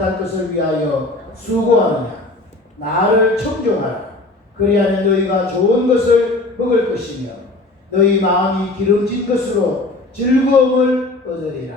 못할 것을 위하여 수고하느냐? 나를 청종하라. 그리하면 너희가 좋은 것을 먹을 것이며 너희 마음이 기름진 것으로 즐거움을 얻으리라.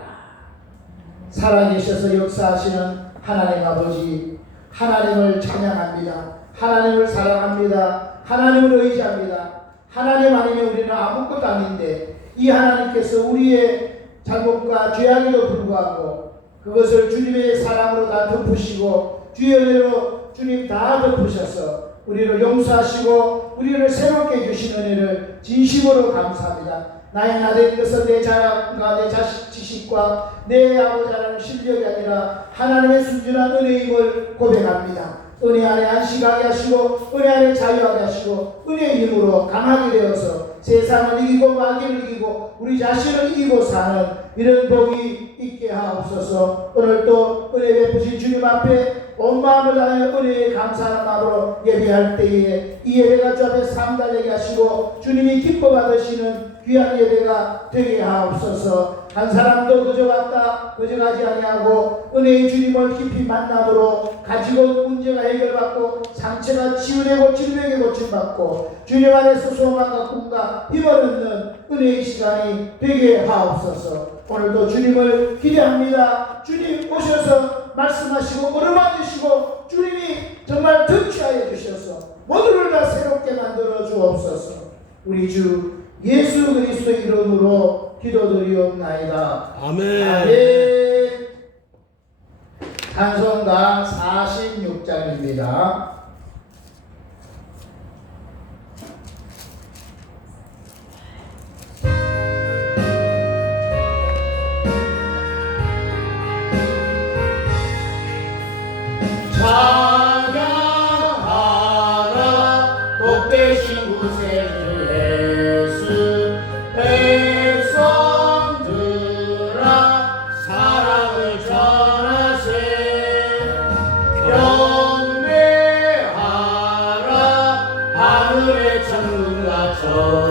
살아계셔서 역사하시는 하나님 아버지 하나님을 찬양합니다. 하나님을 사랑합니다. 하나님을 의지합니다. 하나님 아니면 우리는 아무것도 아닌데 이 하나님께서 우리의 잘못과 죄악에도 불구하고 그것을 주님의 사랑으로 다 덮으시고 주의 은혜로 주님 다 덮으셔서 우리를 용서하시고 우리를 새롭게 해주신 은혜를 진심으로 감사합니다. 나의 나된 것은 내 자랑과 내 자식 지식과 내 아버지 하나님 실력이 아니라 하나님의 순전한 은혜임을 고백합니다. 은혜 안에 안식하게 하시고 은혜 안에 자유하게 하시고 은혜의 힘으로 강하게 되어서 세상을 이기고 마귀를 이기고 우리 자신을 이기고 사는 이런 복이 있게 하옵소서. 오늘 또 은혜 베푸신 주님 앞에 온 마음을 다하여 은혜에 감사하는 마음으로 예배할 때에 이 예배가 주 앞에 상달되게 하시고 주님이 기뻐 받으시는 귀한 예배가 되게 하옵소서 한 사람도 그저 갔다 그저 가지 아니하고 은혜의 주님을 깊이 만남으로 가지고 문제가 해결받고 상처가 치유되고 질병이 고침받고 주님 안에서 소망과 꿈과 힘을 얻는 은혜의 시간이 되게 하옵소서. 오늘도 주님을 기대합니다. 주님 오셔서 말씀하시고 얼마 주시고 주님이 정말 득취하여 주셔서 모두를 다 새롭게 만들어 주옵소서. 우리 주 예수 그리스도의 이름으로 기도드리옵나이다. 아멘. 아멘. 찬송가 46장입니다 Oh.